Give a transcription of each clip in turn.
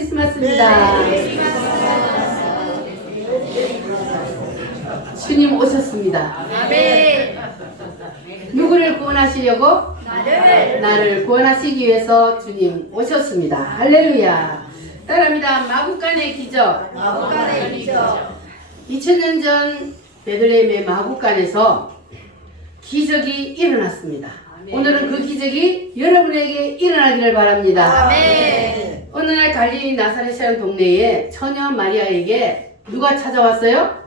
크리스마스입니다. 주님 오셨습니다. 누구를 구원하시려고? 나를 구원하시기 위해서 주님 오셨습니다. 할렐루야. 따라합니다. 마구간의 기적. 2000년 전 베들레헴의 마구간에서 기적이 일어났습니다. 오늘은 그 기적이 여러분에게 일어나기를 바랍니다. 어느 날 갈릴리 나사렛이라는 동네에 처녀 마리아에게 누가 찾아왔어요?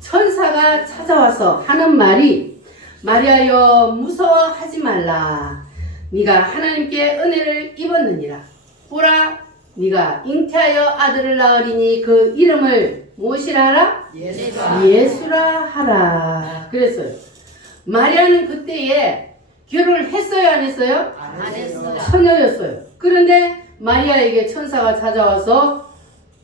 천사가 찾아와서 하는 말이, 마리아여 무서워하지 말라. 네가 하나님께 은혜를 입었느니라. 보라, 네가 잉태하여 아들을 낳으리니 그 이름을 무엇이라 하라? 예수라 하라. 그랬어요. 마리아는 그때에 결혼을 했어요, 안 했어요? 안 했어요. 처녀였어요. 그런데 마리아에게 천사가 찾아와서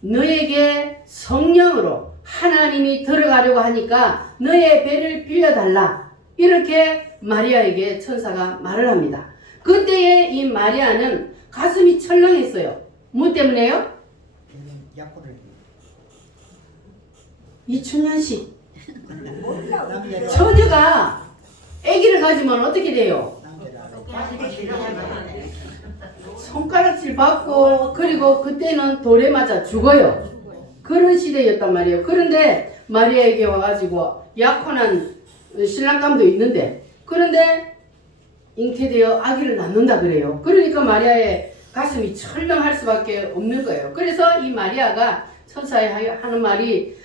너에게 성령으로 하나님이 들어가려고 하니까 너의 배를 빌려달라. 이렇게 마리아에게 천사가 말을 합니다. 그때에 이 마리아는 가슴이 철렁했어요. 뭐 때문에요? 이춘년식. 처녀가 아기를 가지면 어떻게 돼요? 손가락질 받고, 그리고 그때는 돌에 맞아 죽어요. 그런 시대였단 말이에요. 그런데 마리아에게 와가지고 약혼한 신랑감도 있는데, 그런데 잉태되어 아기를 낳는다 그래요. 그러니까 마리아의 가슴이 철렁할 수밖에 없는 거예요. 그래서 이 마리아가 천사에 하는 말이,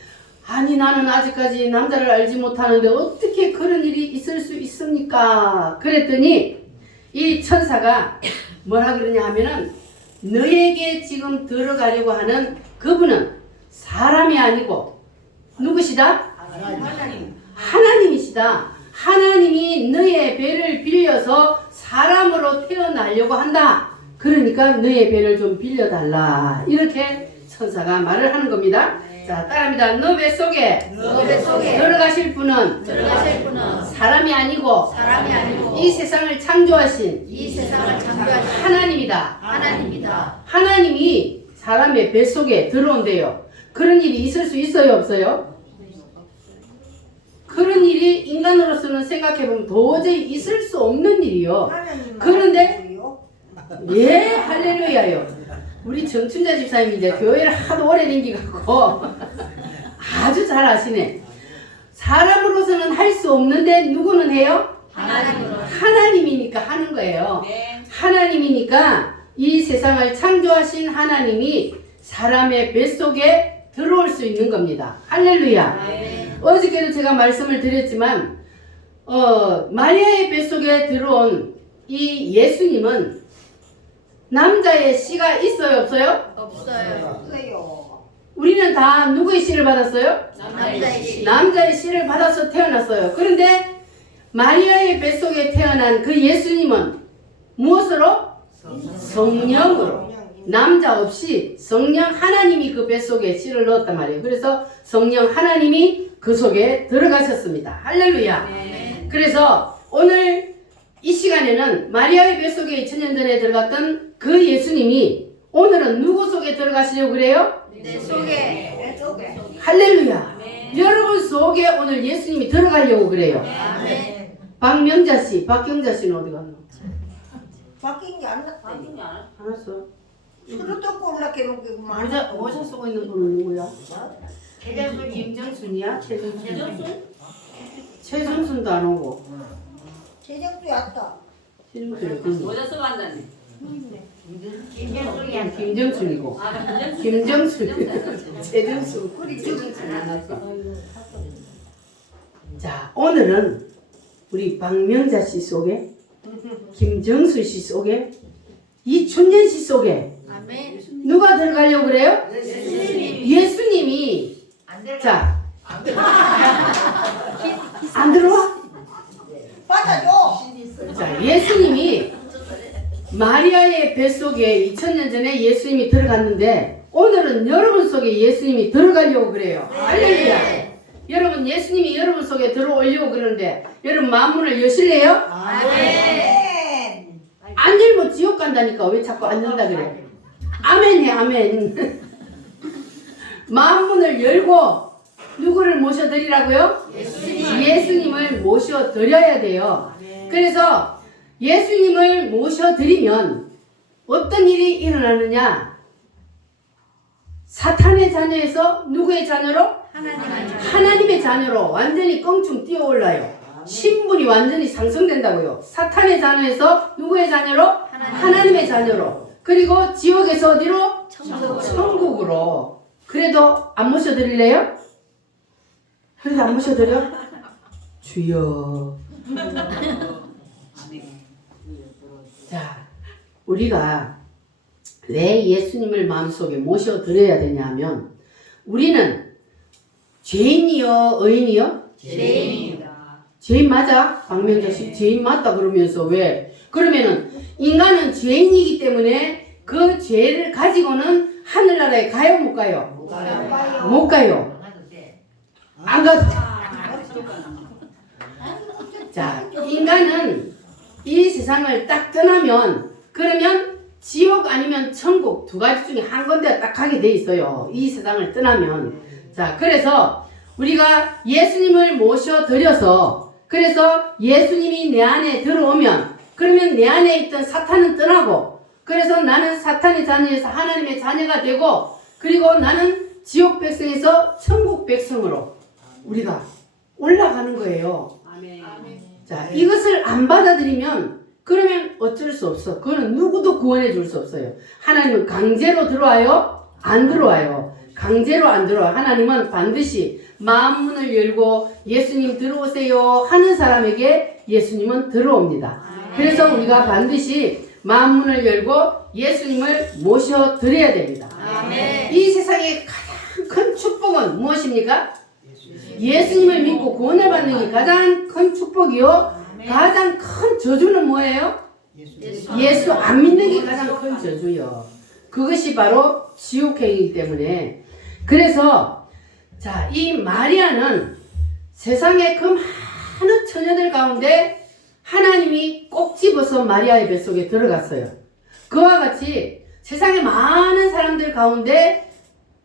아니 나는 아직까지 남자를 알지 못하는데 어떻게 그런 일이 있을 수 있습니까? 그랬더니 이 천사가 뭐라 그러냐 하면은, 너에게 지금 들어가려고 하는 그분은 사람이 아니고 누구시다? 하나님이시다. 하나님이 너의 배를 빌려서 사람으로 태어나려고 한다. 그러니까 너의 배를 좀 빌려달라. 이렇게 천사가 말을 하는 겁니다. 자, 따라합니다. 너 배 속에 들어가실 분은 사람이 아니고 이 세상을 창조하신 하나님이다. 하나님이 사람의 배 속에 들어온대요. 그런 일이 있을 수 있어요, 없어요? 그런 일이 인간으로서는 생각해보면 도저히 있을 수 없는 일이요. 그런데 예, 할렐루야요. 우리 정춘자 집사님인데 교회를 하도 오래 다니고 아주 잘 아시네. 사람으로서는 할 수 없는데 누구는 해요? 하나님이니까 하는 거예요. 하나님이니까 이 세상을 창조하신 하나님이 사람의 뱃속에 들어올 수 있는 겁니다. 할렐루야. 어저께도 제가 말씀을 드렸지만 마리아의 뱃속에 들어온 이 예수님은 남자의 씨가 있어요, 없어요? 없어요. 우리는 다 누구의 씨를 받았어요? 남자의 씨를 받아서 태어났어요. 그런데 마리아의 뱃속에 태어난 그 예수님은 무엇으로? 성령으로. 남자 없이 성령 하나님이 그 뱃속에 씨를 넣었단 말이에요. 그래서 성령 하나님이 그 속에 들어가셨습니다. 할렐루야. 그래서 오늘 이 시간에는 마리아의 뱃속에 2000년 전에 들어갔던 그 예수님이 오늘은 누구 속에 들어가시려고 그래요? 내 속에. 할렐루야. 여러분 속에 오늘 예수님이 들어가려고 그래요. 박명자 씨, 박경자 씨는 어디 갔노? 바뀐 게 안 알았어. 술을 뜯고 올라게 놓고 모자 쓰고 있는 분은 누구야? 김정순이야? 최정순도 안 오고. 재정도 왔다. 모자 쓰고 한다네. 김정순이고. 김정순. 최정순. 최정순 안 왔어. 자, 오늘은 우리 박명자 씨 속에, 김정순 씨 속에, 이춘년 씨 속에 누가 들어가려고 그래요? 예수님이. 자, 안 들어와? 받아줘. 자, 예수님이 마리아의 뱃속에 2000년 전에 예수님이 들어갔는데 오늘은 여러분 속에 예수님이 들어가려고 그래요. 할렐루야. 여러분, 예수님이 여러분 속에 들어오려고 그러는데 여러분 마음문을 여실래요? 아멘. 안 열면 지옥 간다니까 왜 자꾸 안 연다 그래? 아멘해 아멘. 마음문을 열고 누구를 모셔드리라고요? 예수님을 모셔드려야 돼요. 그래서 예수님을 모셔드리면 어떤 일이 일어나느냐? 사탄의 자녀에서 누구의 자녀로? 하나님의 자녀로 완전히 껑충 뛰어올라요. 신분이 완전히 상승된다고요. 사탄의 자녀에서 누구의 자녀로? 하나님의 자녀로. 그리고 지옥에서 어디로? 천국으로. 그래도 안 모셔드릴래요? 그래도 안 모셔드려? 주여. 자, 우리가 왜 예수님을 마음속에 모셔드려야 되냐면 우리는 죄인이요 의인이요? 죄인입니다. 죄인 맞아? 박명자 씨 죄인 맞다 그러면서 왜? 그러면은 인간은 죄인이기 때문에 그 죄를 가지고는 하늘나라에 가요 못 가요? 못 가요. 안 가도 돼. 자, 인간은 이 세상을 딱 떠나면 그러면 지옥 아니면 천국 두 가지 중에 한 군데 딱 가게 돼 있어요. 이 세상을 떠나면. 자, 그래서 우리가 예수님을 모셔드려서 그래서 예수님이 내 안에 들어오면 그러면 내 안에 있던 사탄은 떠나고 그래서 나는 사탄의 자녀에서 하나님의 자녀가 되고 그리고 나는 지옥 백성에서 천국 백성으로 우리가 올라가는 거예요. 자, 이것을 안 받아들이면 그러면 어쩔 수 없어. 그거는 누구도 구원해 줄 수 없어요. 하나님은 강제로 들어와요? 안 들어와요. 강제로 안 들어와요. 하나님은 반드시 마음문을 열고 예수님 들어오세요 하는 사람에게 예수님은 들어옵니다. 그래서 우리가 반드시 마음문을 열고 예수님을 모셔드려야 됩니다. 이 세상의 가장 큰 축복은 무엇입니까? 예수님을 믿고 구원을 받는 게 가장 큰 축복이요. 가장 큰 저주는 뭐예요? 예수 안 믿는 게 가장 큰 저주요. 그것이 바로 지옥행이기 때문에 그래서 자, 이 마리아는 세상의 그 많은 처녀들 가운데 하나님이 꼭 집어서 마리아의 뱃속에 들어갔어요. 그와 같이 세상의 많은 사람들 가운데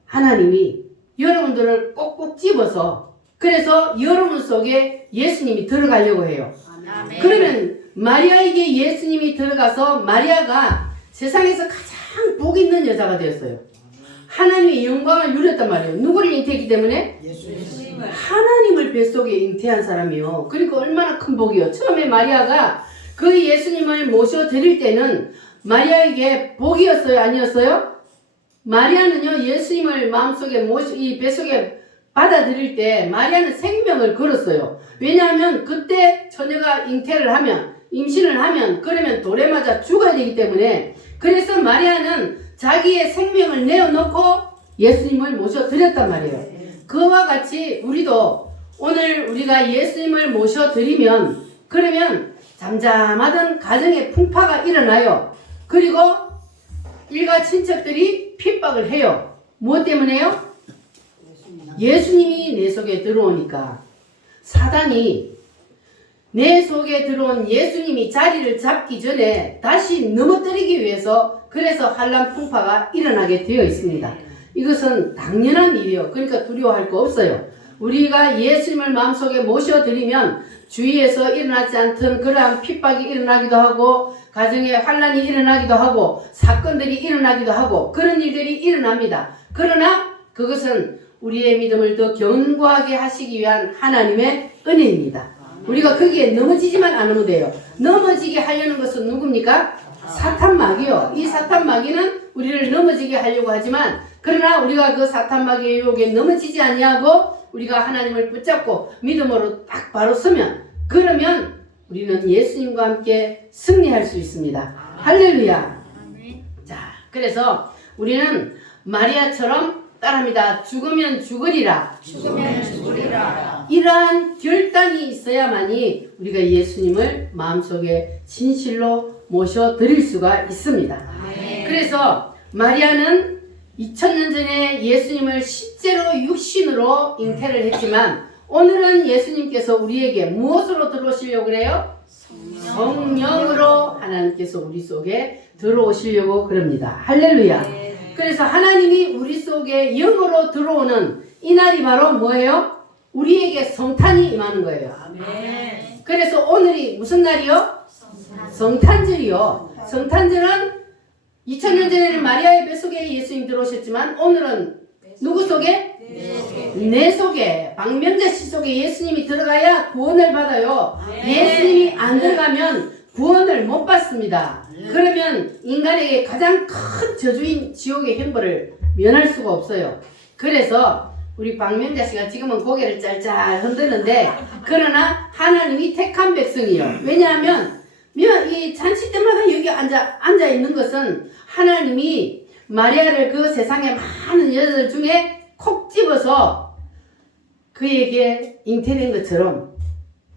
하나님이 여러분들을 꼭꼭 집어서 그래서 여러분 속에 예수님이 들어가려고 해요. 그러면 마리아에게 예수님이 들어가서 마리아가 세상에서 가장 복 있는 여자가 되었어요. 하나님의 영광을 누렸단 말이에요. 누구를 잉태했기 때문에? 하나님을 뱃속에 잉태한 사람이요. 그리고 얼마나 큰 복이요. 처음에 마리아가 그 예수님을 모셔드릴 때는 마리아에게 복이었어요? 아니었어요? 마리아는요, 예수님을 마음속에 이 뱃속에 받아들일 때 마리아는 생명을 걸었어요. 왜냐하면 그때 처녀가 잉태를 하면, 임신을 하면, 그러면 돌에 맞아 죽어야 되기 때문에 그래서 마리아는 자기의 생명을 내어놓고 예수님을 모셔드렸단 말이에요. 그와 같이 우리도 오늘 우리가 예수님을 모셔드리면 그러면 잠잠하던 가정에 풍파가 일어나요. 그리고 일가 친척들이 핍박을 해요. 무엇 때문에요? 예수님이 내 속에 들어오니까 사단이 내 속에 들어온 예수님이 자리를 잡기 전에 다시 넘어뜨리기 위해서 그래서 환란 풍파가 일어나게 되어 있습니다. 이것은 당연한 일이요. 그러니까 두려워할 거 없어요. 우리가 예수님을 마음속에 모셔드리면 주위에서 일어나지 않던 그러한 핍박이 일어나기도 하고 가정에 환란이 일어나기도 하고 사건들이 일어나기도 하고 그런 일들이 일어납니다. 그러나 그것은 우리의 믿음을 더 견고하게 하시기 위한 하나님의 은혜입니다. 우리가 거기에 넘어지지만 않으면 돼요. 넘어지게 하려는 것은 누굽니까? 사탄 마귀요. 이 사탄 마귀는 우리를 넘어지게 하려고 하지만 그러나 우리가 그 사탄 마귀의 유혹에 넘어지지 아니하고 우리가 하나님을 붙잡고 믿음으로 딱 바로 서면 그러면 우리는 예수님과 함께 승리할 수 있습니다. 할렐루야. 자, 그래서 우리는 마리아처럼 따라합니다. 죽으면 죽으리라. 죽으면 죽으리라. 이러한 결단이 있어야만이 우리가 예수님을 마음속에 진실로 모셔드릴 수가 있습니다. 그래서 마리아는 2000년 전에 예수님을 실제로 육신으로 잉태를 했지만 오늘은 예수님께서 우리에게 무엇으로 들어오시려고 그래요? 성령으로 하나님께서 우리 속에 들어오시려고 그럽니다. 할렐루야. 그래서 하나님이 우리 속에 영으로 들어오는 이 날이 바로 뭐예요? 우리에게 성탄이 임하는 거예요. 그래서 오늘이 무슨 날이요? 성탄절이요. 성탄절은 2000년 전에는 마리아의 뱃속에 예수님 들어오셨지만 오늘은 누구 속에? 내 속에, 박명자 씨 속에 예수님이 들어가야 구원을 받아요. 예수님이 안 들어가면 구원을 못 받습니다. 그러면 인간에게 가장 큰 저주인 지옥의 형벌을 면할 수가 없어요. 그래서 우리 박명자 씨가 지금은 고개를 짤짤 흔드는데 그러나 하나님이 택한 백성이요. 왜냐하면 이 잔치 때마다 여기 앉아 있는 것은 하나님이 마리아를 그 세상의 많은 여자들 중에 콕 집어서 그에게 잉태된 것처럼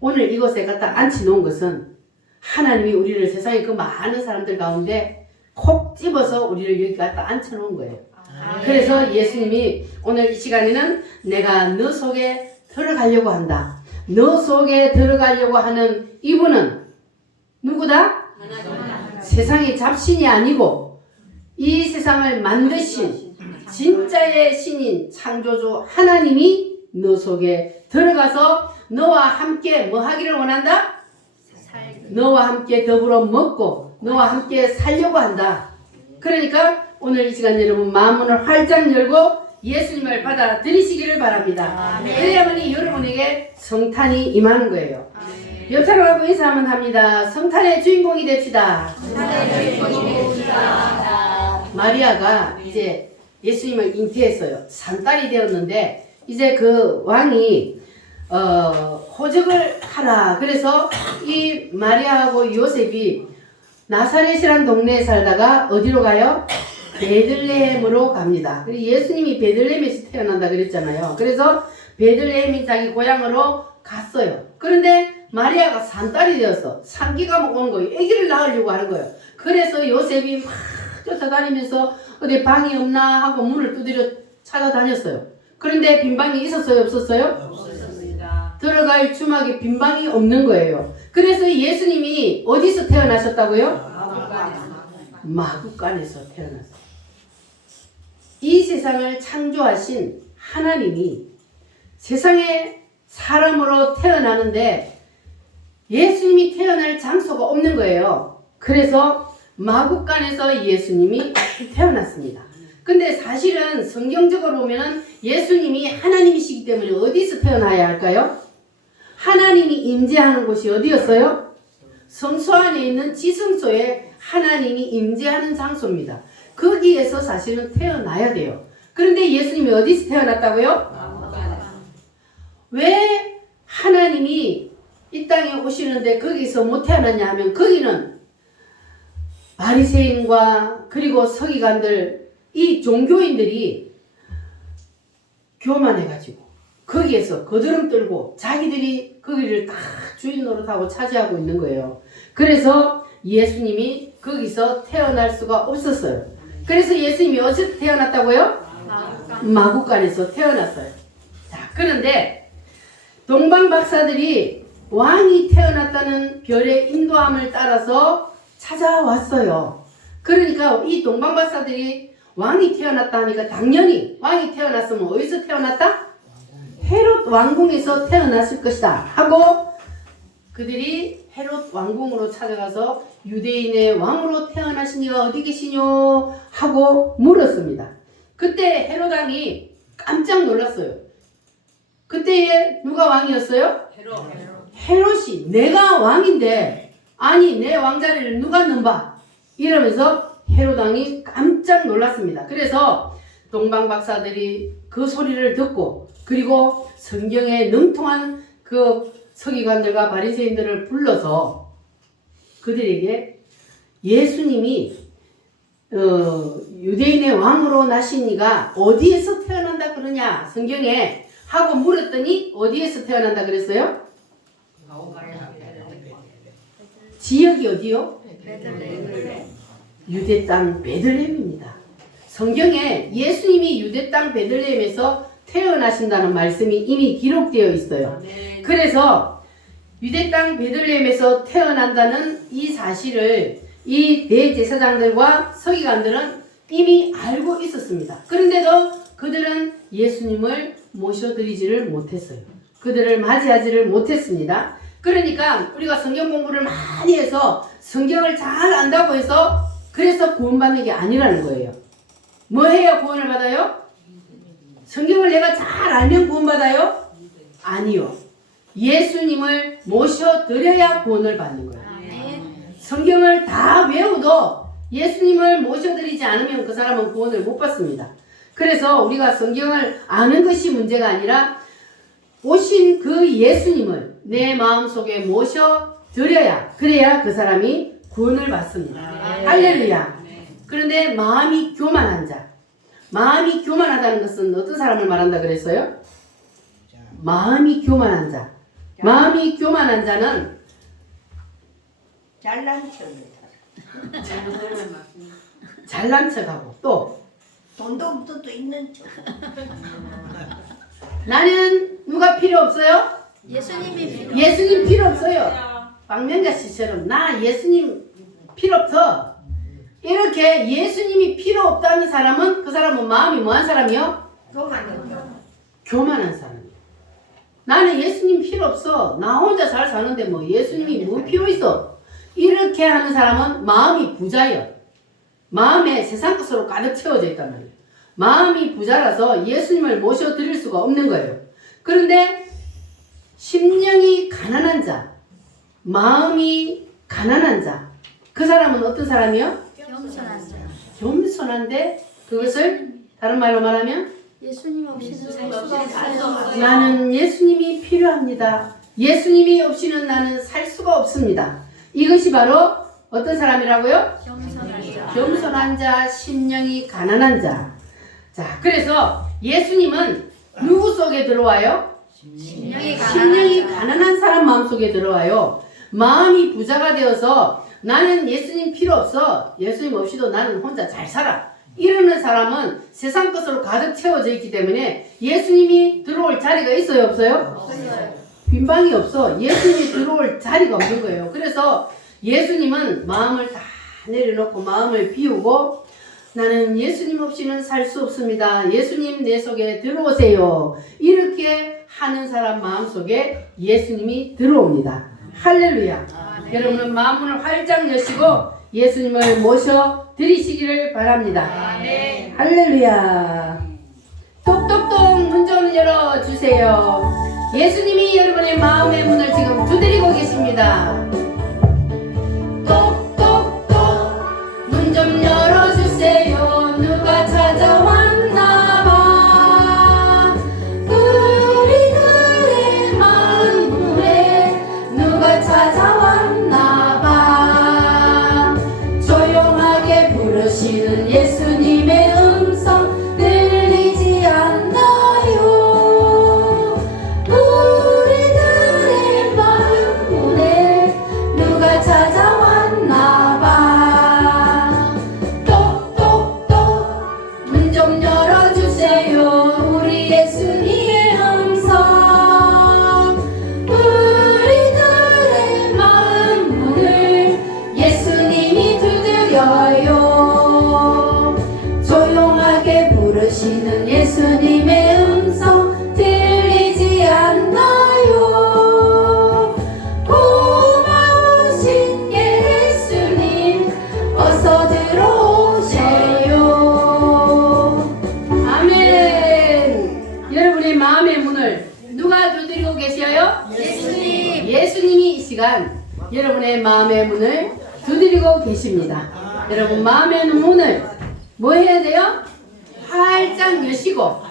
오늘 이곳에 갖다 앉혀놓은 것은 하나님이 우리를 세상의 그 많은 사람들 가운데 콕 집어서 우리를 여기 갖다 앉혀놓은 거예요. 그래서 예수님이 오늘 이 시간에는 내가 너 속에 들어가려고 한다. 너 속에 들어가려고 하는 이분은 누구다? 세상의 잡신이 아니고 이 세상을 만드신 진짜의 신인 창조주 하나님이 너 속에 들어가서 너와 함께 뭐 하기를 원한다? 너와 함께 더불어 먹고 너와 함께 살려고 한다. 그러니까 오늘 이 시간 여러분 마음문을 활짝 열고 예수님을 받아들이시기를 바랍니다. 그래야만이 여러분에게 성탄이 임하는 거예요. 옆 사람하고 인사 한번 합니다. 성탄의 주인공이 됩시다. 마리아가 이제 예수님을 잉태했어요. 산딸이 되었는데 이제 그 왕이 호적을 하라. 그래서 이 마리아하고 요셉이 나사렛이란 동네에 살다가 어디로 가요? 베들레헴으로 갑니다. 그리고 예수님이 베들레헴에서 태어난다 그랬잖아요. 그래서 베들레헴이 자기 고향으로 갔어요. 그런데 마리아가 산딸이 되었어. 산기가 오는 거예요. 아기를 낳으려고 하는 거예요. 그래서 요셉이 막 쫓아다니면서 어디 방이 없나 하고 문을 두드려 찾아다녔어요. 그런데 빈 방이 있었어요? 없었어요? 없었습니다. 들어갈 주막에 빈 방이 없는 거예요. 그래서 예수님이 어디서 태어나셨다고요? 마구간에서 태어났어요. 이 세상을 창조하신 하나님이 세상에 사람으로 태어나는데 예수님이 태어날 장소가 없는 거예요. 그래서 마구간에서 예수님이 태어났습니다. 근데 사실은 성경적으로 보면은 예수님이 하나님이시기 때문에 어디서 태어나야 할까요? 하나님이 임재하는 곳이 어디였어요? 성소 안에 있는 지성소에 하나님이 임재하는 장소입니다. 거기에서 사실은 태어나야 돼요. 그런데 예수님이 어디서 태어났다고요? 왜 하나님이 이 땅에 오시는데 거기서 못 태어났냐 하면 거기는 바리새인과 그리고 서기관들 이 종교인들이 교만해가지고 거기에서 거드름 떨고 자기들이 거기를 다 주인 노릇하고 차지하고 있는 거예요. 그래서 예수님이 거기서 태어날 수가 없었어요. 그래서 예수님이 어디서 태어났다고요? 마구간에서 태어났어요. 자, 그런데 동방 박사들이 왕이 태어났다는 별의 인도함을 따라서 찾아왔어요. 그러니까 이 동방 박사들이 왕이 태어났다 하니까 당연히 왕이 태어났으면 어디서 태어났다? 헤롯 왕궁에서 태어났을 것이다 하고 그들이 헤롯 왕궁으로 찾아가서 유대인의 왕으로 태어나신 이가 어디 계시뇨 하고 물었습니다. 그때 헤롯 왕이 깜짝 놀랐어요. 그때에 누가 왕이었어요? 헤롯이 내가 왕인데 아니 내 왕자리를 누가 넘봐 이러면서 헤롯 왕이 깜짝 놀랐습니다. 그래서 동방 박사들이 그 소리를 듣고 그리고 성경에 능통한 그 서기관들과 바리새인들을 불러서 그들에게 예수님이 유대인의 왕으로 나신 이가 어디에서 태어난다 그러냐 성경에 하고 물었더니 어디에서 태어난다 그랬어요? 지역이 어디요? 유대 땅 베들레헴입니다. 성경에 예수님이 유대 땅 베들레헴에서 태어나신다는 말씀이 이미 기록되어 있어요. 그래서 유대 땅 베들레헴에서 태어난다는 이 사실을 이 대제사장들과 서기관들은 이미 알고 있었습니다. 그런데도 그들은 예수님을 모셔드리지를 못했어요. 그들을 맞이하지를 못했습니다. 그러니까 우리가 성경 공부를 많이 해서 성경을 잘 안다고 해서 그래서 구원받는 게 아니라는 거예요. 뭐 해야 구원을 받아요? 성경을 내가 잘 알면 구원받아요? 아니요. 예수님을 모셔드려야 구원을 받는 거예요. 성경을 다 외워도 예수님을 모셔드리지 않으면 그 사람은 구원을 못 받습니다. 그래서 우리가 성경을 아는 것이 문제가 아니라 오신 그 예수님을 내 마음속에 모셔드려야 그래야 그 사람이 구원을 받습니다. 할렐루야. 그런데 마음이 교만한 자, 마음이 교만하다는 것은 어떤 사람을 말한다 그랬어요? 마음이 교만한 자. 마음이 교만한 자는 잘난 척이다. 잘난 척하고 또 돈도 없어도 있는 척. 나는 누가 필요 없어요? 예수님이 예수님 필요 없어요. 박명자 씨처럼 나 예수님 필요 없어. 이렇게 예수님이 필요 없다는 사람은 그 사람은 마음이 뭐한 사람이요? 교만한 사람이에요. 나는 예수님 필요 없어. 나 혼자 잘 사는데 뭐 예수님이 뭐 필요 있어. 이렇게 하는 사람은 마음이 부자예요. 마음에 세상 것으로 가득 채워져 있단 말이에요. 마음이 부자라서 예수님을 모셔드릴 수가 없는 거예요. 그런데 심령이 가난한 자, 마음이 가난한 자, 그 사람은 어떤 사람이요? 겸손한 자. 겸손한데 그것을 다른 말로 말하면 예수님 없이는 살 수가 없어요. 나는 예수님이 필요합니다. 예수님이 없이는 나는 살 수가 없습니다. 이것이 바로 어떤 사람이라고요? 겸손한 자. 겸손한 자, 심령이 가난한 자. 자, 그래서 예수님은 누구 속에 들어와요? 심령이 가난한 사람 마음속에 들어와요. 마음이 부자가 되어서 나는 예수님 필요 없어. 예수님 없이도 나는 혼자 잘 살아. 이러는 사람은 세상 것으로 가득 채워져 있기 때문에 예수님이 들어올 자리가 있어요? 없어요? 없어요. 빈 방이 없어. 예수님이 들어올 자리가 없는 거예요. 그래서 예수님은 마음을 다 내려놓고 마음을 비우고 나는 예수님 없이는 살 수 없습니다. 예수님 내 속에 들어오세요. 이렇게 하는 사람 마음속에 예수님이 들어옵니다. 할렐루야. 여러분은 마음문을 활짝 여시고 예수님을 모셔 드리시기를 바랍니다. 할렐루야. 똑똑똑 문 좀 열어주세요. 예수님이 여러분의 마음의 문을 지금 두드리고 계십니다. 똑똑똑 문 좀 열어주세요. 누가 찾아왔나봐. 우리들의 마음 문에 누가 찾아왔나봐. 조용하게 부르시는 예수님의 음성 들리지 않나요? 우리들의 마음 문에 누가 찾아왔나봐. 똑똑똑 문 좀 열어주세요. 우리 예수님의 음성. 우리들의 마음 문을 예수님이 두드려요. 조용하게 부르시는 예수님의 음성 들리지 않나요? 고마우신 예수님 어서 들어오세요. 아멘. 여러분의 마음의 문을 누가 두드리고 계셔요? 예수님. 예수님이 이 시간 여러분의 마음의 문을 두드리고 계십니다. 여러분 마음의 문을 뭐 해야 돼요? 활짝 여시고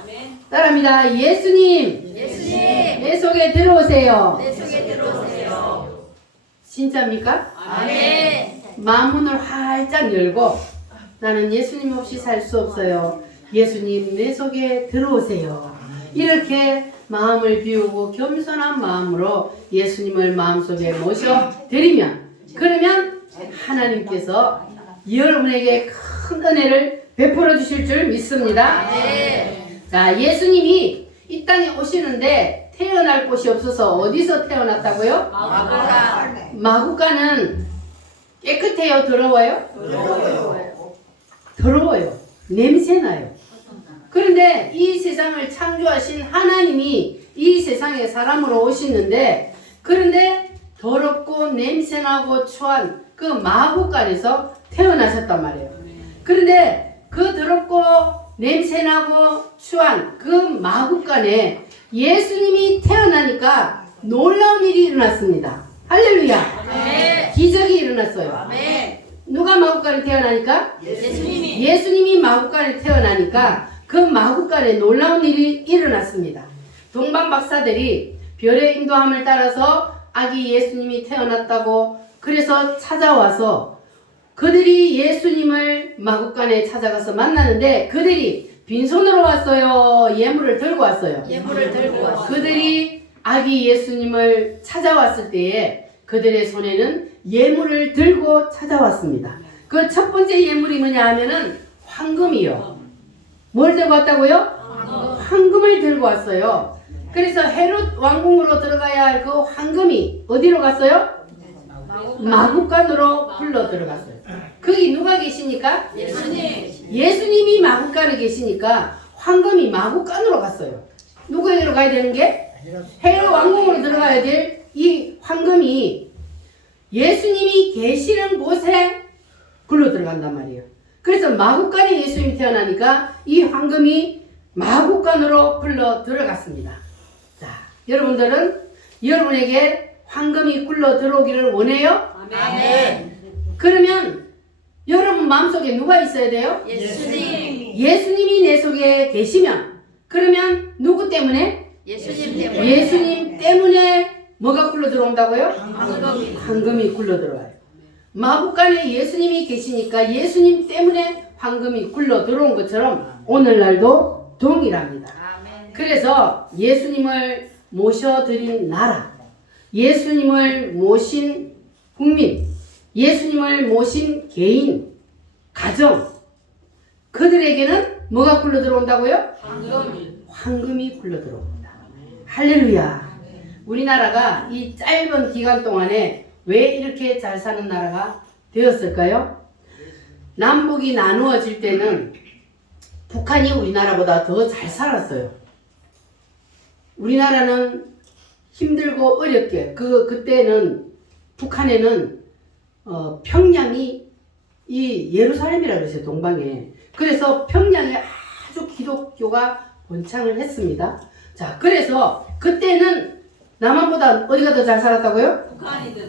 따라합니다. 예수님 예수님. 내 속에 들어오세요. 내 속에 들어오세요. 진짜입니까? 아멘. 마음문을 활짝 열고 나는 예수님 없이 살 수 없어요. 예수님 내 속에 들어오세요. 이렇게 마음을 비우고 겸손한 마음으로 예수님을 마음속에 모셔드리면 그러면 하나님께서 여러분에게 큰 은혜를 베풀어 주실 줄 믿습니다. 네. 자, 예수님이 이 땅에 오시는데 태어날 곳이 없어서 어디서 태어났다고요? 마구간. 마구간은 깨끗해요? 더러워요? 더러워요. 냄새나요. 그런데 이 세상을 창조하신 하나님이 이 세상에 사람으로 오시는데 그런데 더럽고 냄새나고 추한 그 마구간에서 태어나셨단 말이에요. 그런데 그 더럽고 냄새나고 추한 그 마구간에 예수님이 태어나니까 놀라운 일이 일어났습니다. 할렐루야. 아멘. 기적이 일어났어요. 아멘. 누가 마구간에 태어나니까? 예수님이. 예수님이 마구간에 태어나니까 그 마구간에 놀라운 일이 일어났습니다. 동방 박사들이 별의 인도함을 따라서 아기 예수님이 태어났다고 그래서 찾아와서 그들이 예수님을 마구간에 찾아가서 만나는데 그들이 빈손으로 왔어요. 예물을 들고 왔어요. 예물을 들고 왔어. 그들이 아기 예수님을 찾아왔을 때에 그들의 손에는 예물을 들고 찾아왔습니다. 그 첫 번째 예물이 뭐냐 하면은 황금이요. 뭘 들고 왔다고요? 황금을 들고 왔어요. 그래서 헤롯 왕궁으로 들어가야 할 그 황금이 어디로 갔어요? 마구간으로 불러 들어갔어요. 거기 누가 계시니까? 예수님. 예수님이 마구간에 계시니까 황금이 마구간으로 갔어요. 누구에게로 가야 되는 게? 헤롯 왕궁으로 들어가야 될 이 황금이 예수님이 계시는 곳에 굴러 들어간단 말이에요. 그래서 마구간에 예수님이 태어나니까 이 황금이 마구간으로 굴러 들어갔습니다. 자, 여러분들은 여러분에게 황금이 굴러 들어오기를 원해요? 아멘. 그러면 여러분 마음속에 누가 있어야 돼요? 예수님. 예수님이 내 속에 계시면 그러면 누구 때문에? 예수님 때문에. 예수님 때문에 뭐가 굴러 들어온다고요? 황금이. 황금이 굴러 들어와요. 마구간에 예수님이 계시니까 예수님 때문에 황금이 굴러 들어온 것처럼 오늘날도 동일합니다. 아멘. 그래서 예수님을 모셔드린 나라, 예수님을 모신 국민, 예수님을 모신 개인, 가정, 그들에게는 뭐가 굴러 들어온다고요? 황금이 굴러 들어옵니다. 할렐루야. 우리나라가 이 짧은 기간 동안에 왜 이렇게 잘 사는 나라가 되었을까요? 남북이 나누어질 때는 북한이 우리나라보다 더 잘 살았어요. 우리나라는 힘들고 어렵게 그때는 북한에는 평양이 이 예루살렘이라고 그랬어요. 동방에. 그래서 평양에 아주 기독교가 번창을 했습니다. 자, 그래서 그때는 남한보다 어디가 더 잘 살았다고요?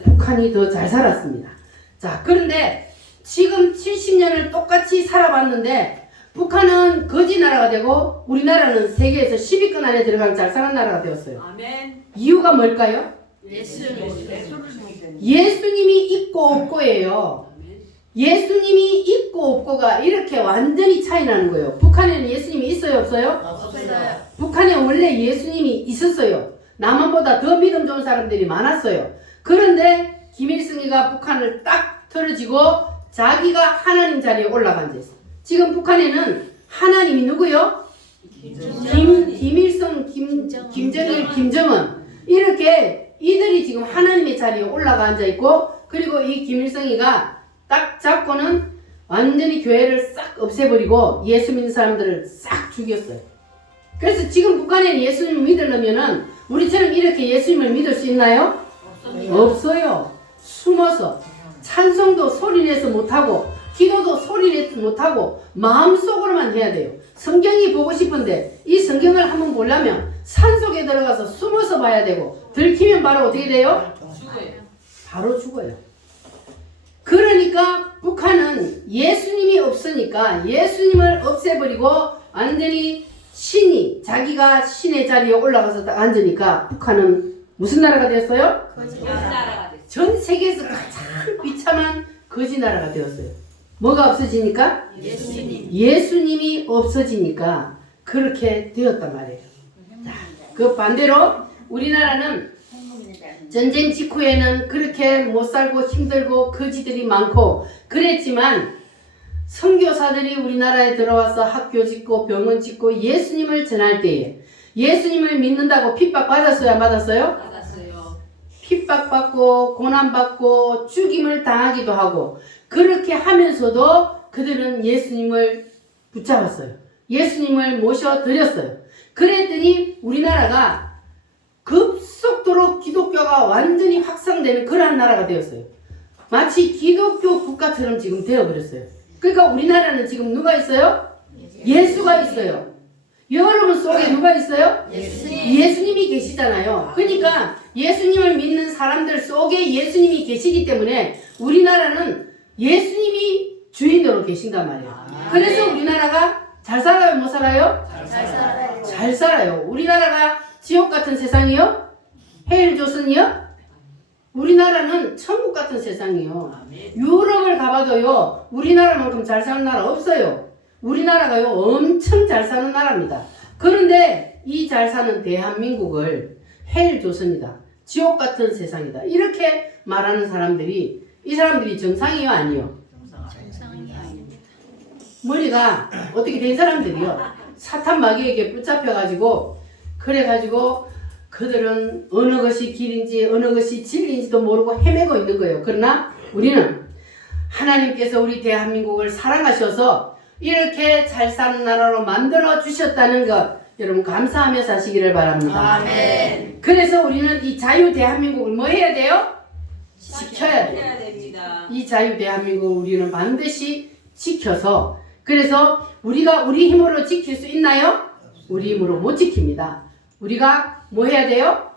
북한이 더 잘 살았습니다. 자, 그런데 지금 70년을 똑같이 살아봤는데 북한은 거지 나라가 되고 우리나라는 세계에서 10위권 안에 들어가는 잘 사는 나라가 되었어요. 아멘. 이유가 뭘까요? 예수님. 예수님이 있고 없고예요. 예수님이 있고 없고가 이렇게 완전히 차이 나는 거예요. 북한에는 예수님이 있어요, 없어요? 없어요. 북한에 원래 예수님이 있었어요. 남한보다 더 믿음 좋은 사람들이 많았어요. 그런데 김일성이가 북한을 딱 틀어지고 자기가 하나님 자리에 올라간 데 있어요. 지금 북한에는 하나님이 누구요? 김일성, 김정일, 김정은 이렇게 이들이 지금 하나님의 자리에 올라가 앉아 있고 그리고 이 김일성이가 딱 잡고는 완전히 교회를 싹 없애버리고 예수 믿는 사람들을 싹 죽였어요. 그래서 지금 북한에는 예수님을 믿으려면은 우리처럼 이렇게 예수님을 믿을 수 있나요? 없어요. 숨어서 찬송도 소리내서 못하고 기도도 소리내서 못하고 마음속으로만 해야 돼요. 성경이 보고 싶은데 이 성경을 한번 보려면 산속에 들어가서 숨어서 봐야 되고 들키면 바로 어떻게 돼요? 바로 죽어요. 그러니까 북한은 예수님이 없으니까 예수님을 없애버리고 완전히 신이 자기가 신의 자리에 올라가서 딱 앉으니까 북한은 무슨 나라가 되었어요? 전 세계에서 가장 비참한 거지 나라가 되었어요. 뭐가 없어지니까? 예수님이 없어지니까 그렇게 되었단 말이에요. 자, 그 반대로 우리나라는 전쟁 직후에는 그렇게 못 살고 힘들고 거지들이 많고 그랬지만 선교사들이 우리나라에 들어와서 학교 짓고 병원 짓고 예수님을 전할 때에 예수님을 믿는다고 핍박받았어요? 안 받았어요? 받았어요. 핍박받고 고난받고 죽임을 당하기도 하고 그렇게 하면서도 그들은 예수님을 붙잡았어요. 예수님을 모셔드렸어요. 그랬더니 우리나라가 급속도로 기독교가 완전히 확산되는 그러한 나라가 되었어요. 마치 기독교 국가처럼 지금 되어버렸어요. 그러니까 우리나라는 지금 누가 있어요? 예수가 있어요. 여러분 속에 누가 있어요? 예수님이 계시잖아요. 그러니까 예수님을 믿는 사람들 속에 예수님이 계시기 때문에 우리나라는 예수님이 주인으로 계신단 말이에요. 그래서 우리나라가 잘 살아요? 못 살아요? 잘 살아요. 잘 살아요. 우리나라가 지옥 같은 세상이요? 헤일 조선이요? 우리나라는 천국 같은 세상이요. 유럽을 가봐도요, 우리나라만큼 잘 사는 나라 없어요. 우리나라가요, 엄청 잘 사는 나라입니다. 그런데 이 잘 사는 대한민국을 헤일 조선이다. 지옥 같은 세상이다. 이렇게 말하는 사람들이, 이 사람들이 정상이요? 아니요? 정상이 아닙니다. 머리가 어떻게 된 사람들이요. 사탄 마귀에게 붙잡혀가지고, 그래가지고, 그들은 어느 것이 길인지 어느 것이 진리인지도 모르고 헤매고 있는 거예요. 그러나 우리는 하나님께서 우리 대한민국을 사랑하셔서 이렇게 잘 사는 나라로 만들어 주셨다는 것 여러분 감사하며 사시기를 바랍니다. 아멘. 그래서 우리는 이 자유 대한민국을 뭐 해야 돼요? 지켜야 돼요. 해야 됩니다. 이 자유 대한민국을 우리는 반드시 지켜서 그래서 우리가 우리 힘으로 지킬 수 있나요? 우리 힘으로 못 지킵니다. 우리가 뭐 해야 돼요?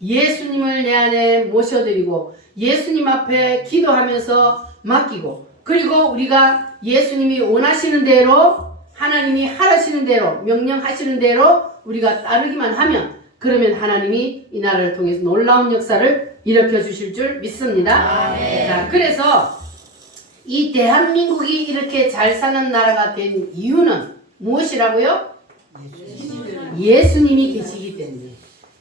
예수님을 내 안에 모셔드리고 예수님 앞에 기도하면서 맡기고 그리고 우리가 예수님이 원하시는 대로 하나님이 하라시는 대로 명령하시는 대로 우리가 따르기만 하면 그러면 하나님이 이 나라를 통해서 놀라운 역사를 일으켜 주실 줄 믿습니다. 아멘. 자, 그래서 이 대한민국이 이렇게 잘 사는 나라가 된 이유는 무엇이라고요? 예수님이 계시기 때문에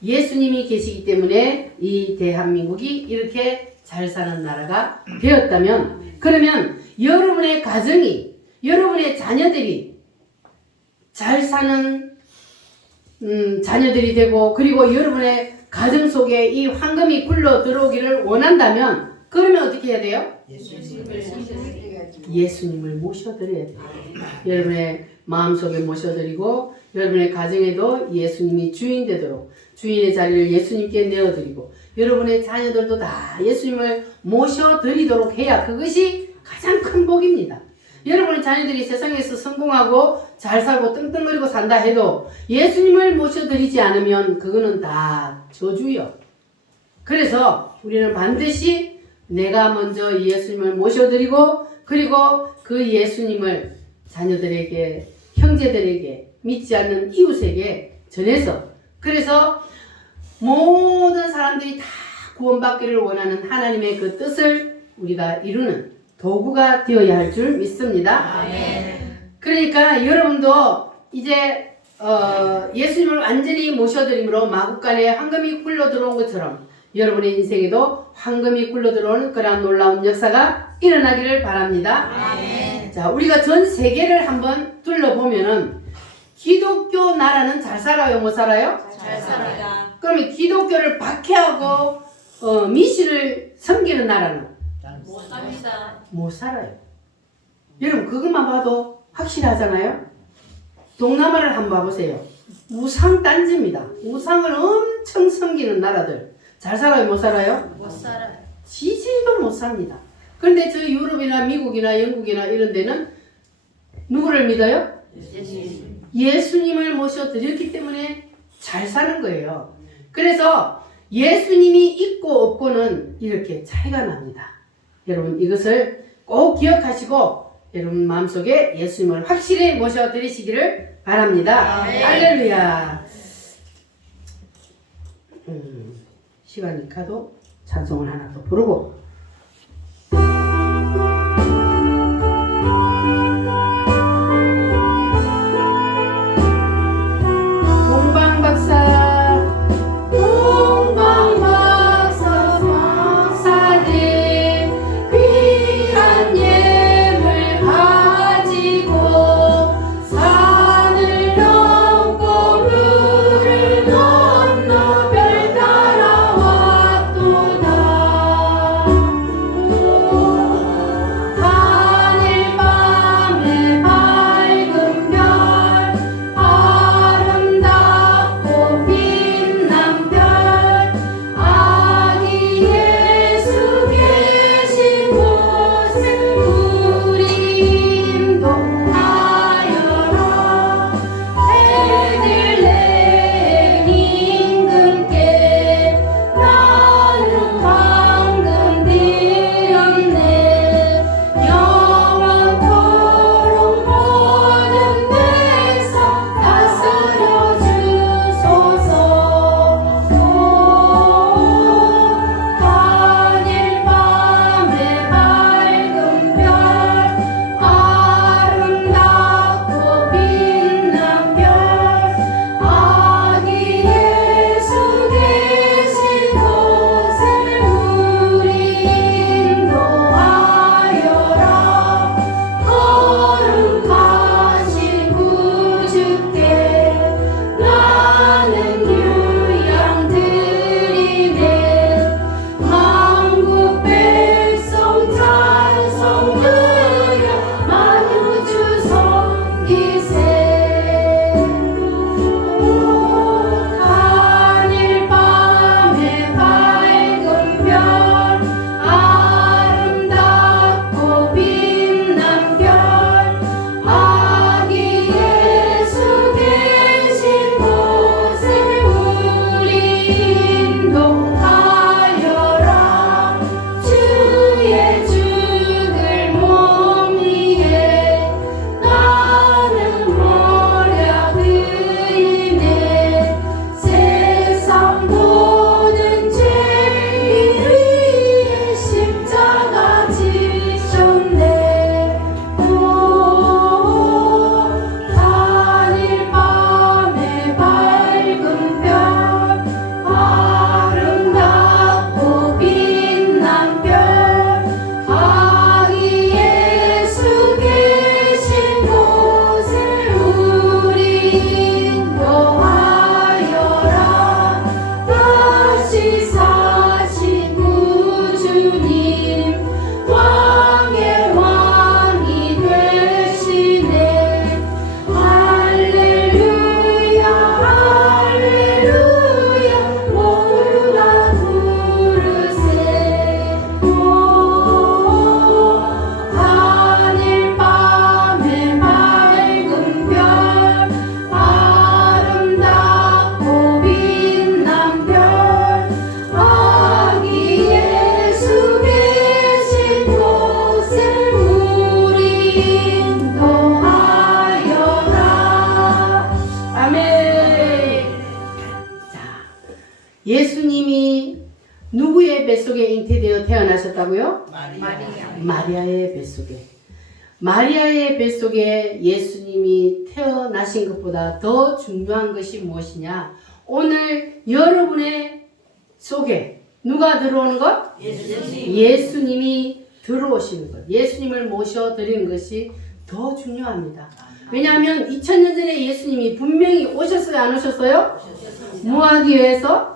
예수님이 계시기 때문에 이 대한민국이 이렇게 잘 사는 나라가 되었다면 그러면 여러분의 가정이 여러분의 자녀들이 잘 사는 자녀들이 되고 그리고 여러분의 가정 속에 이 황금이 굴러 들어오기를 원한다면 그러면 어떻게 해야 돼요? 예수님을 모셔드려야 돼요. 여러분의 마음속에 모셔드리고 여러분의 가정에도 예수님이 주인 되도록 주인의 자리를 예수님께 내어드리고 여러분의 자녀들도 다 예수님을 모셔드리도록 해야 그것이 가장 큰 복입니다. 여러분의 자녀들이 세상에서 성공하고 잘 살고 떵떵거리고 산다 해도 예수님을 모셔드리지 않으면 그거는 다 저주요. 그래서 우리는 반드시 내가 먼저 예수님을 모셔드리고 그리고 그 예수님을 자녀들에게 형제들에게 믿지 않는 이웃에게 전해서 그래서 모든 사람들이 다 구원받기를 원하는 하나님의 그 뜻을 우리가 이루는 도구가 되어야 할 줄 믿습니다. 아멘. 그러니까 여러분도 이제 예수님을 완전히 모셔드림으로 마국간에 황금이 굴러 들어온 것처럼 여러분의 인생에도 황금이 굴러 들어오는 그러한 놀라운 역사가 일어나기를 바랍니다. 아멘. 자, 우리가 전 세계를 한번 둘러보면은 기독교 나라는 잘 살아요, 못 살아요? 잘 살아요. 그러면 기독교를 박해하고 미신을 섬기는 나라는 못 삽니다. 못 살아요. 여러분 그것만 봐도 확실하잖아요. 동남아를 한번 봐보세요. 우상 딴지입니다. 우상을 엄청 섬기는 나라들 잘 살아요, 못 살아요? 못 살아요. 지지도 못 삽니다. 그런데 저 유럽이나 미국이나 영국이나 이런 데는 누구를 믿어요? 예수님을 모셔드렸기 때문에 잘 사는 거예요. 그래서 예수님이 있고 없고는 이렇게 차이가 납니다. 여러분 이것을 꼭 기억하시고 여러분 마음속에 예수님을 확실히 모셔드리시기를 바랍니다. 아멘. 할렐루야. 시간이 가도 찬송을 하나 더 부르고 산을 넘고 예수님이 누구의 뱃속에 잉태되어 태어나셨다고요? 마리아. 마리아의 뱃속에. 마리아의 뱃속에 예수님이 태어나신 것보다 더 중요한 것이 무엇이냐? 오늘 여러분의 속에 누가 들어오는 것? 예수님이 들어오시는 것. 예수님을 모셔드리는 것이 더 중요합니다. 왜냐하면 2000년 전에 예수님이 분명히 오셨어요? 안 오셨어요? 뭐 하기 위해서?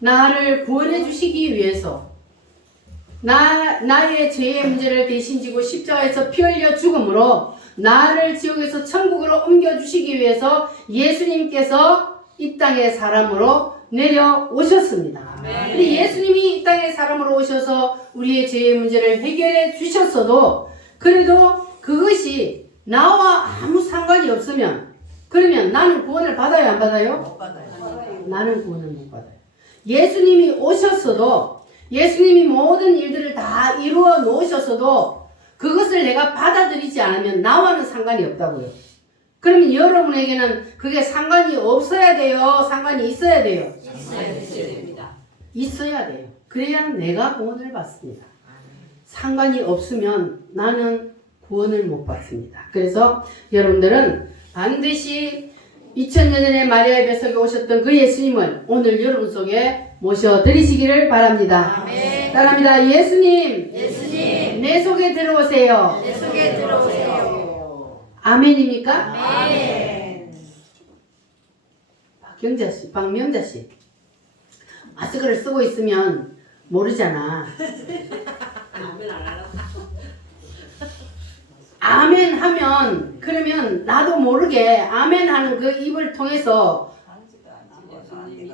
나를 구원해 주시기 위해서. 나의 죄의 문제를 대신 지고 십자가에서 피 흘려 죽음으로 나를 지옥에서 천국으로 옮겨주시기 위해서 예수님께서 이 땅에 사람으로 내려오셨습니다. 근데 예수님이 이 땅에 사람으로 오셔서 우리의 죄의 문제를 해결해 주셨어도 그래도 그것이 나와 아무 상관이 없으면 그러면 나는 구원을 받아요? 안 받아요? 못 받아요. 나는 구원을 못 받아요. 예수님이 오셨어도 예수님이 모든 일들을 다 이루어 놓으셨어도 그것을 내가 받아들이지 않으면 나와는 상관이 없다고요. 그러면 여러분에게는 그게 상관이 없어야 돼요? 상관이 있어야 돼요? 있어야 됩니다. 있어야 돼요. 그래야 내가 구원을 받습니다. 상관이 없으면 나는 구원을 못 받습니다. 그래서 여러분들은 반드시 2000년 전에 마리아의 뱃속에 오셨던 그 예수님을 오늘 여러분 속에 모셔드리시기를 바랍니다. 아멘. 따라합니다. 예수님, 예수님, 내 속에 들어오세요. 내 속에 들어오세요. 아멘입니까? 아멘. 박명자 씨, 마스크를 쓰고 있으면 모르잖아. 아멘 안 하라. 아멘 하면 그러면 나도 모르게 아멘 하는 그 입을 통해서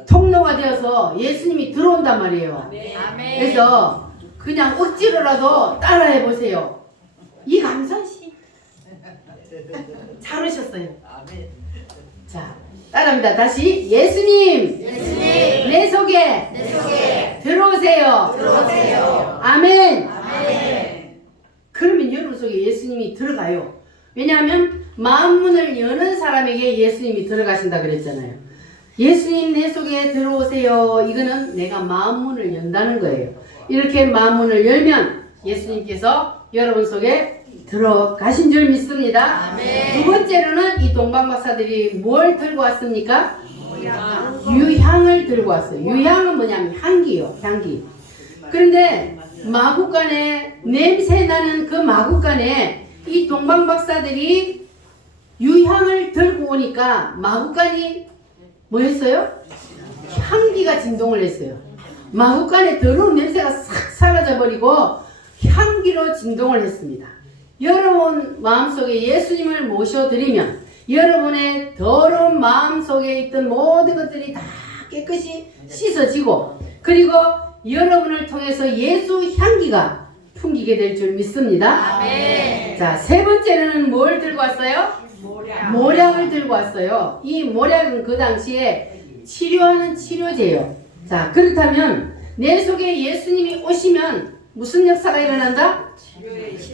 통로가 되어서 예수님이 들어온단 말이에요. 아멘. 그래서 그냥 억지로라도 따라해 보세요. 이감선 씨 잘하셨어요. 자, 따라합니다. 다시 예수님, 예수님, 내 속에 내 속에 들어오세요. 들어오세요. 아멘. 아멘. 그러면 여러분 속에 예수님이 들어가요. 왜냐하면 마음문을 여는 사람에게 예수님이 들어가신다 그랬잖아요. 예수님 내 속에 들어오세요. 이거는 내가 마음문을 연다는 거예요. 이렇게 마음문을 열면 예수님께서 여러분 속에 들어가신 줄 믿습니다. 아멘. 두 번째로는 이 동방박사들이 뭘 들고 왔습니까? 유향을 들고 왔어요. 유향은 뭐냐면 향기요. 향기. 그런데 마구간에 냄새 나는 그 마구간에 이 동방박사들이 유향을 들고 오니까 마구간이 뭐 했어요? 향기가 진동을 했어요. 마구간에 더러운 냄새가 싹 사라져버리고 향기로 진동을 했습니다. 여러분 마음속에 예수님을 모셔드리면 여러분의 더러운 마음속에 있던 모든 것들이 다 깨끗이 씻어지고 그리고 여러분을 통해서 예수 향기가 풍기게 될 줄 믿습니다. 아멘. 자, 세 번째는 뭘 들고 왔어요? 모략을 들고 왔어요. 이 모략은 그 당시에 치료하는 치료제예요. 자, 그렇다면 내 속에 예수님이 오시면 무슨 역사가 일어난다?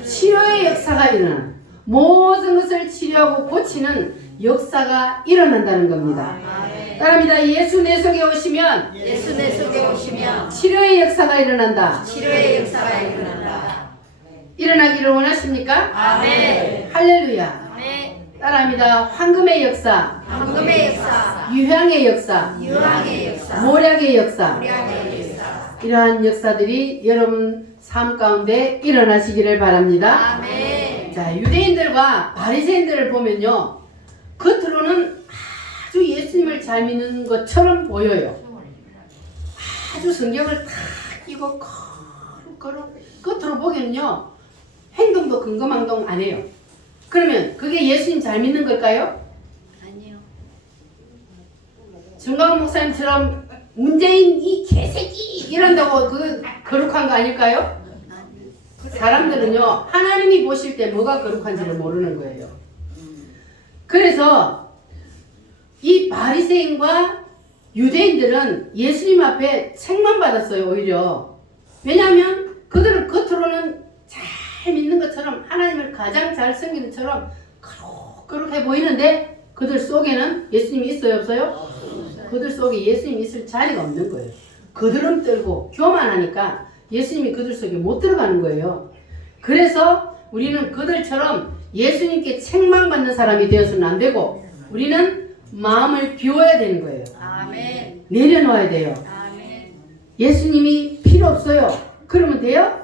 치료의 역사가 일어나. 모든 것을 치료하고 고치는 역사가 일어난다는 겁니다. 아멘. 따라합니다. 예수 내 속에 오시면 예수 내 속에 오시면 치료의 역사가 일어난다. 치료의 역사가 일어난다. 일어나기를 원하십니까? 아멘. 할렐루야. 아멘. 따라합니다. 황금의 역사, 황금의 역사, 유향의 역사, 유황의 역사, 모략의 역사, 모략의 역사. 이러한 역사들이 여러분 삶 가운데 일어나시기를 바랍니다. 아멘. 자, 유대인들과 바리새인들을 보면요, 겉으로는 아주 예수님을 잘 믿는 것처럼 보여요. 아주 성경을 다 끼고 거룩거룩 겉으로 보기에는요 행동도 근거망동 안 해요. 그러면 그게 예수님 잘 믿는 걸까요? 아니요. 정강 목사님처럼 문재인 이 개새끼 이런다고 그 거룩한 거 아닐까요? 사람들은요 하나님이 보실 때 뭐가 거룩한지를 모르는 거예요. 그래서 이 바리새인과 유대인들은 예수님 앞에 책만 받았어요. 오히려 왜냐하면 그들은 겉으로는 잘 믿는 것처럼 하나님을 가장 잘 섬기는 것처럼 거룩해 보이는데 그들 속에는 예수님이 있어요? 없어요? 그들 속에 예수님이 있을 자리가 없는 거예요. 거드름 떨고 교만하니까 예수님이 그들 속에 못 들어가는 거예요. 그래서 우리는 그들처럼 예수님께 책망받는 사람이 되어서는 안 되고 우리는 마음을 비워야 되는 거예요. 아멘. 내려놓아야 돼요. 아멘. 예수님이 필요 없어요. 그러면 돼요?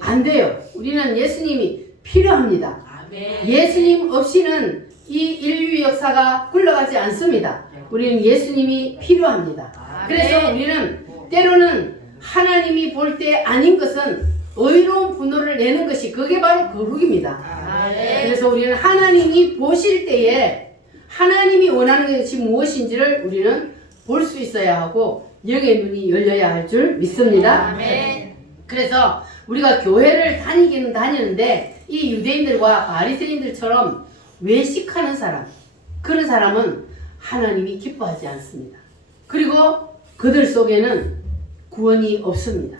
안 돼요. 우리는 예수님이 필요합니다. 아멘. 예수님 없이는 이 인류 역사가 굴러가지 않습니다. 우리는 예수님이 필요합니다. 그래서 우리는 때로는 하나님이 볼 때 아닌 것은 의로운 분노를 내는 것이 그게 바로 거룩입니다. 아멘. 그래서 우리는 하나님이 보실 때에 하나님이 원하는 것이 무엇인지를 우리는 볼 수 있어야 하고 영의 눈이 열려야 할 줄 믿습니다. 아멘. 그래서 우리가 교회를 다니기는 다니는데 이 유대인들과 바리새인들처럼 외식하는 사람, 그런 사람은 하나님이 기뻐하지 않습니다. 그리고 그들 속에는 구원이 없습니다.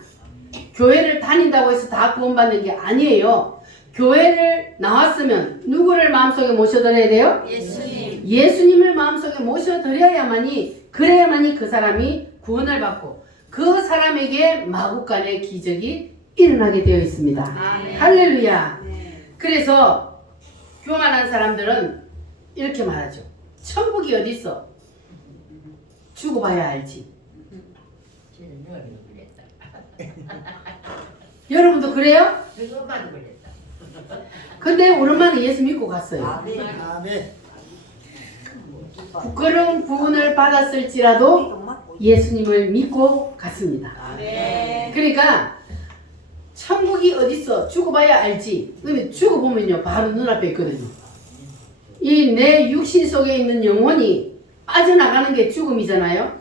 교회를 다닌다고 해서 다 구원받는 게 아니에요. 교회를 나왔으면 누구를 마음속에 모셔드려야 돼요? 예수님. 예수님을 마음속에 모셔드려야만이, 그래야만이 그 사람이 구원을 받고 그 사람에게 마구간의 기적이 일어나게 되어 있습니다. 아멘. 할렐루야. 그래서 교만한 사람들은 이렇게 말하죠. 천국이 어디 있어? 죽어봐야 알지. 여러분도 그래요? 근데 오랜만에 예수 믿고 갔어요. 아멘. 부끄러운 구원을 받았을지라도 예수님을 믿고 갔습니다. 아멘. 그러니까 천국이 어딨어? 죽어봐야 알지. 그러면 죽어보면요 바로 눈앞에 있거든요. 이 내 육신 속에 있는 영혼이 빠져나가는 게 죽음이잖아요.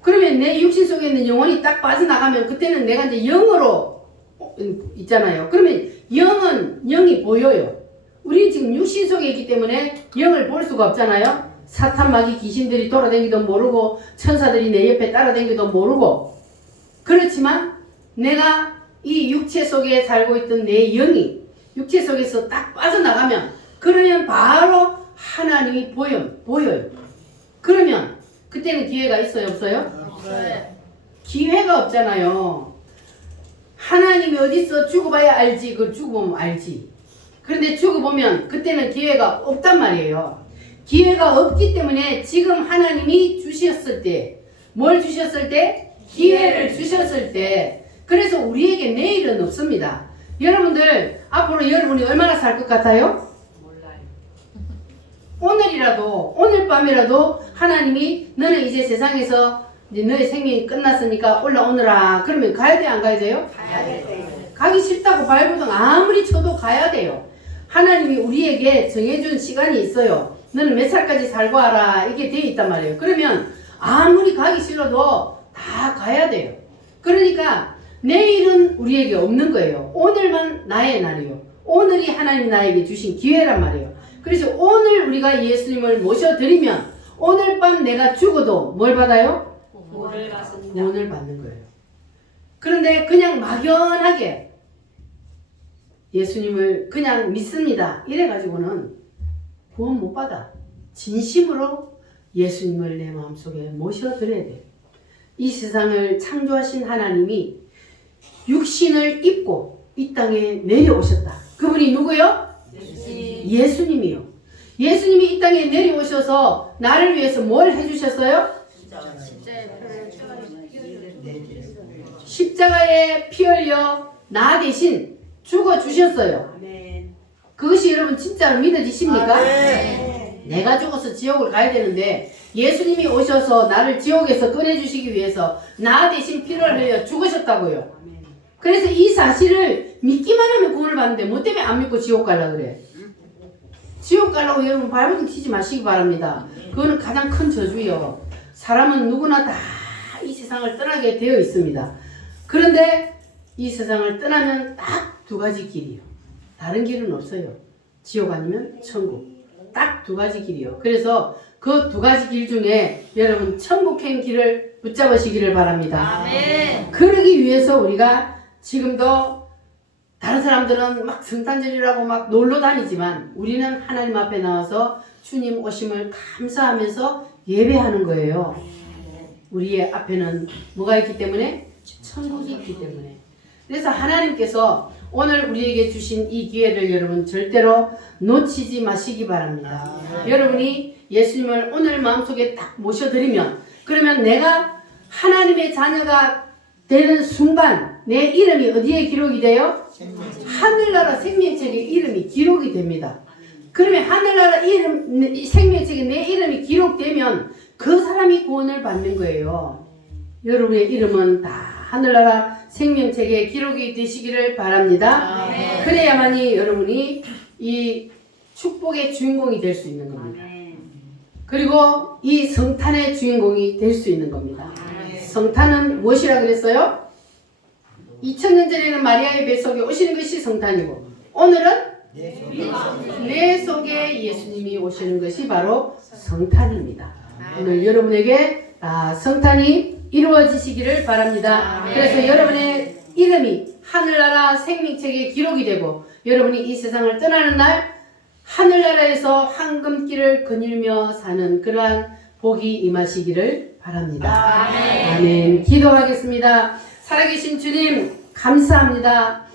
그러면 내 육신 속에 있는 영혼이 딱 빠져나가면 그때는 내가 이제 영으로 있잖아요. 그러면 영이 보여요. 우리 지금 육신 속에 있기 때문에 영을 볼 수가 없잖아요. 사탄 마귀 귀신들이 돌아다니기도 모르고 천사들이 내 옆에 따라다니기도 모르고, 그렇지만 내가 이 육체 속에 살고 있던 내 영이 육체 속에서 딱 빠져나가면 그러면 바로 하나님이 보여요. 그러면 그때는 기회가 있어요, 없어요? 없어요. 기회가 없잖아요. 하나님이 어딨어? 죽어봐야 알지. 그걸 죽어보면 알지. 그런데 죽어보면 그때는 기회가 없단 말이에요. 기회가 없기 때문에 지금 하나님이 주셨을 때, 뭘 주셨을 때? 기회를 주셨을 때. 그래서 우리에게 내일은 없습니다. 여러분들 앞으로 여러분이 얼마나 살 것 같아요? 몰라요. 오늘이라도, 오늘 밤이라도 하나님이 너는 이제 세상에서 이제 너의 생명이 끝났으니까 올라오느라, 그러면 가야 돼요, 안 가야 돼요? 가야 돼. 가기 싫다고 발버둥 아무리 쳐도 가야 돼요. 하나님이 우리에게 정해준 시간이 있어요. 너는 몇 살까지 살고 와라, 이게 돼 있단 말이에요. 그러면 아무리 가기 싫어도 다 가야 돼요. 그러니까 내일은 우리에게 없는 거예요. 오늘만 나의 날이에요. 오늘이 하나님 나에게 주신 기회란 말이에요. 그래서 오늘 우리가 예수님을 모셔드리면 오늘 밤 내가 죽어도 뭘 받아요? 구원을 받습니다. 구원을 받는 거예요. 그런데 그냥 막연하게 예수님을 그냥 믿습니다, 이래가지고는 구원 못 받아. 진심으로 예수님을 내 마음속에 모셔드려야 돼요. 이 세상을 창조하신 하나님이 육신을 입고 이 땅에 내려오셨다. 그분이 누구요? 예수님이요. 예수님이 이 땅에 내려오셔서 나를 위해서 뭘 해주셨어요? 십자가에 피 흘려 나 대신 죽어주셨어요. 아멘. 그것이 여러분 진짜로 믿어지십니까? 아멘. 내가 죽어서 지옥을 가야 되는데 예수님이 오셔서 나를 지옥에서 꺼내주시기 위해서 나 대신 피를 흘려 죽으셨다고요. 아멘. 그래서 이 사실을 믿기만 하면 구원을 받는데 뭐 때문에 안 믿고 지옥 가려고 그래? 지옥 가려고 여러분 발버둥 치지 마시기 바랍니다. 그거는 가장 큰 저주예요. 사람은 누구나 다 이 세상을 떠나게 되어 있습니다. 그런데 이 세상을 떠나면 딱 두 가지 길이요. 다른 길은 없어요. 지옥 아니면 천국. 딱 두 가지 길이요. 그래서 그 두 가지 길 중에 여러분 천국행 길을 붙잡으시기를 바랍니다. 아멘. 그러기 위해서 우리가 지금도 다른 사람들은 막 성탄절이라고 막 놀러 다니지만 우리는 하나님 앞에 나와서 주님 오심을 감사하면서 예배하는 거예요. 우리의 앞에는 뭐가 있기 때문에? 천국이 있기 때문에. 그래서 하나님께서 오늘 우리에게 주신 이 기회를 여러분 절대로 놓치지 마시기 바랍니다. 여러분이 예수님을 오늘 마음속에 딱 모셔드리면, 그러면 내가 하나님의 자녀가 되는 순간 내 이름이 어디에 기록이 돼요? 하늘나라 생명책에 이름이 기록이 됩니다. 그러면 하늘나라 생명책에 내 이름이 기록되면 그 사람이 구원을 받는 거예요. 여러분의 이름은 다 하늘나라 생명책에 기록이 되시기를 바랍니다. 그래야만이 여러분이 이 축복의 주인공이 될 수 있는 겁니다. 그리고 이 성탄의 주인공이 될 수 있는 겁니다. 성탄은 무엇이라 그랬어요? 2000년 전에는 마리아의 뱃속에 오시는 것이 성탄이고, 오늘은 내 속에 예수님이 오시는 것이 바로 성탄입니다. 오늘 여러분에게 성탄이 이루어지시기를 바랍니다. 그래서 여러분의 이름이 하늘나라 생명책에 기록이 되고, 여러분이 이 세상을 떠나는 날 하늘나라에서 황금길을 거닐며 사는 그러한 복이 임하시기를 바랍니다. 아멘. 기도하겠습니다. 살아계신 주님 감사합니다.